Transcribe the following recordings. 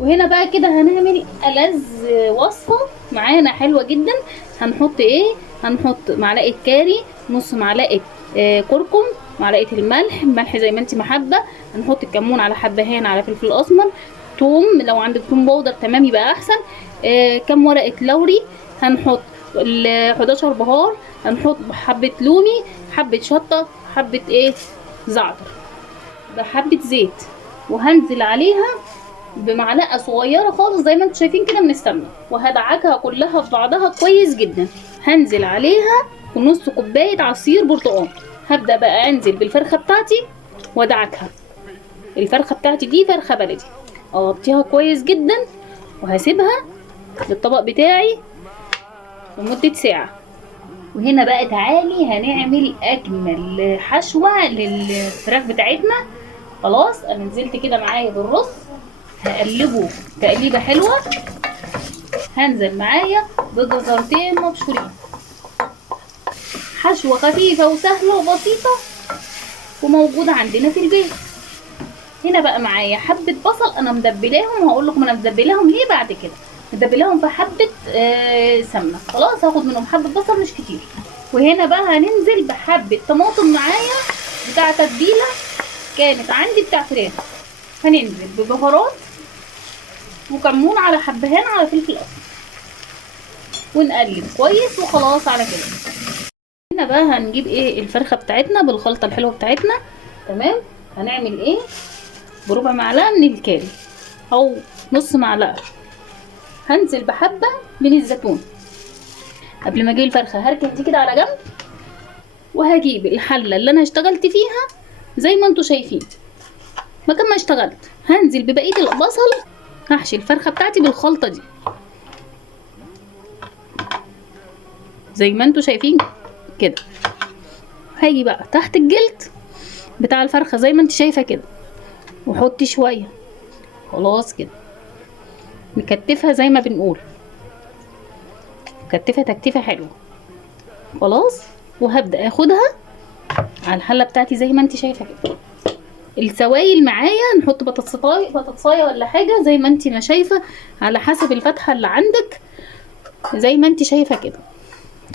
وهنا بقى كده هنعمل ألذ وصفة معانا حلوة جدا. هنحط ايه؟ هنحط معلقة كاري، نص معلقة كركم، معلقة الملح زي ما انت محبة. هنحط الكمون على حبهان على فلفل اسمر، توم لو عندك توم باودر تمام يبقى احسن، كام ورقة لوري، هنحط 11 بهار، هنحط حبة لومي، حبة شطة، حبة ايه زعتر، بحبة زيت، وهنزل عليها بمعلقه صغيره خالص زي ما انتم شايفين كده من السمنه، وهدعكها كلها في بعضها كويس جدا. هنزل عليها ونص كوبايه عصير برتقال. هبدا بقى انزل بالفرخه بتاعتي وادعكها. الفرخه بتاعتي دي فرخه بلدي، اغطيها كويس جدا وهسيبها للطبق بتاعي لمده ساعه. وهنا بقى تعالي هنعمل اجمل حشوه للفراخ بتاعتنا. خلاص انا نزلت كده معايا بالرز، هقلبه تقليبه حلوه. هنزل معايا بجزرتين مبشورين، حشوه خفيفه وسهله وبسيطه وموجوده عندنا في البيت. هنا بقى معايا حبه بصل انا مدبلاهم، هقول لكم انا مدبلاهم ليه بعد كده. مدبلاهم في حبه سمنه. خلاص هاخد منهم حبه بصل مش كتير. وهنا بقى هننزل بحبه طماطم معايا بتاع تتبيله كانت عندي بتاع فراخ. هننزل ببهارات وكمون على حبهان على فلفل اسمر ونقلب كويس وخلاص على كده. هنا بقى هنجيب ايه الفرخه بتاعتنا بالخلطه الحلوه بتاعتنا. تمام. هنعمل ايه؟ بربع معلقه من الكاري او نص معلقه. هنزل بحبه من الزيتون. قبل ما اجيب الفرخه هركن دي كده على جنب، وهجيب الحله اللي انا اشتغلت فيها زي ما انتوا شايفين. مكان ما اشتغلت هنزل ببقيه البصل، هحشي الفرخه بتاعتي بالخلطه دي زي ما انتوا شايفين كده. هاجي بقى تحت الجلد بتاع الفرخه زي ما انت شايفه كده، وحطي شويه. خلاص كده مكتفها زي ما بنقول، مكتفه تكتيفه حلوه. خلاص وهبدا اخدها على الحله بتاعتي زي ما انت شايفه كده. السوايل معايا نحط بطاطسايه ولا حاجه زي ما انت ما شايفه، على حسب الفتحه اللي عندك زي ما انت شايفه كده.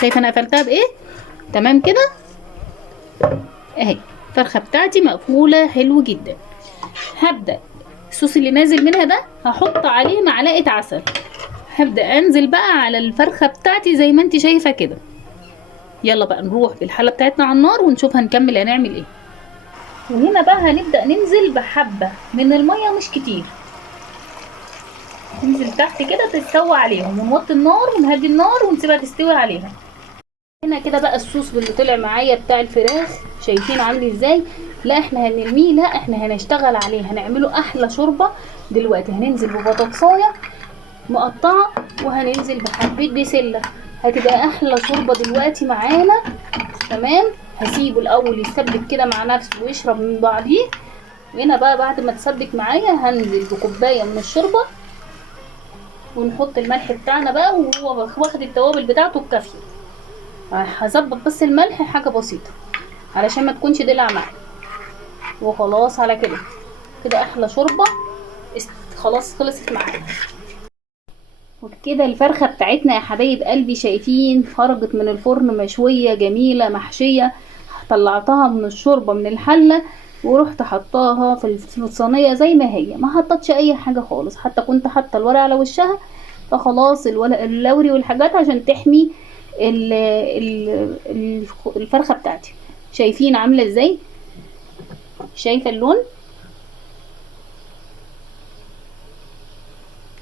شايفه انا قفلتها بايه؟ تمام كده اهي الفرخه بتاعتي مقفوله حلو جدا. هبدا الصوص اللي نازل منها ده هحط عليه معلقه عسل. هبدا انزل بقى على الفرخه بتاعتي زي ما انت شايفه كده. يلا بقى نروح بالحله بتاعتنا على النار ونشوف هنكمل هنعمل ايه. وهنا بقى هنبدا ننزل بحبه من الميه مش كتير، ننزل تحت كده تستوي عليهم، ونوطي النار ونهدي النار ونسيبها تستوي عليها. هنا كده بقى الصوص اللي طلع معايا بتاع الفراخ شايفين عامل ازاي. لا احنا هنرميه، لا احنا هنشتغل عليه، هنعمله احلى شوربه. دلوقتي هننزل ببطاطسايه مقطعه، وهننزل بحبه بسله، هتبقى احلى شوربه دلوقتي معانا. تمام. هسيبه الاول يتسبك كده مع نفسه ويشرب من بعضيه. وهنا بقى بعد ما تسبك معايا هنزل بكوبايه من الشوربه، ونحط الملح بتاعنا بقى وهو واخد التوابل بتاعته الكافيه. هظبط بس الملح حاجه بسيطه علشان ما تكونش دلع معايا. وخلاص على كده كده احلى شوربه خلاص خلصت معانا. وبكده الفرخه بتاعتنا يا حبايب قلبي شايفين خرجت من الفرن مشويه جميله محشيه. طلعتها من الشوربه من الحله ورحت حطاها في الصينيه زي ما هي، ما حطتش اي حاجه خالص، حتى كنت حاطه الورق على وشها. فخلاص اللوري والحاجات عشان تحمي الفرخه بتاعتي. شايفين عامله ازاي؟ شايفه اللون؟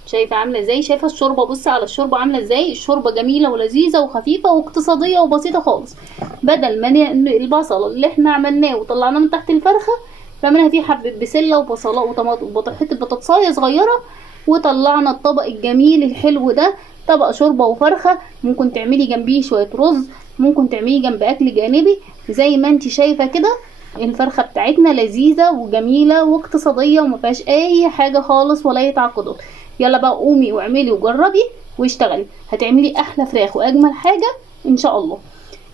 شايفه عامله ازاي؟ شايفه الشوربه؟ بصي على الشوربه عامله ازاي. الشوربه جميله ولذيذه وخفيفه واقتصاديه وبسيطه خالص. بدل ما البصل اللي احنا عملناه وطلعناه من تحت الفرخه رمينا فيه حبه بسله وبصله وطماطم وحته بطاطسايه صغيره، وطلعنا الطبق الجميل الحلو ده. طبق شوربه وفرخه، ممكن تعملي جنبيه شويه رز، ممكن تعمليه جنب اكل جانبي زي ما انت شايفه كده. الفرخه بتاعتنا لذيذه وجميله واقتصاديه وما فيهاش اي حاجه خالص ولا اي تعقدات. يلا بقى قومي واعملي وجربي واشتغلي، هتعملي احلى فراخ واجمل حاجه ان شاء الله.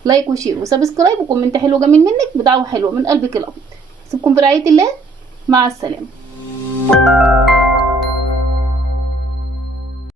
لايك وشير وسبسكرايب وكومنت حلو جميل منك بدعوه حلوه من قلبك الابيض. سيبكم في رعايه الله. مع السلامة.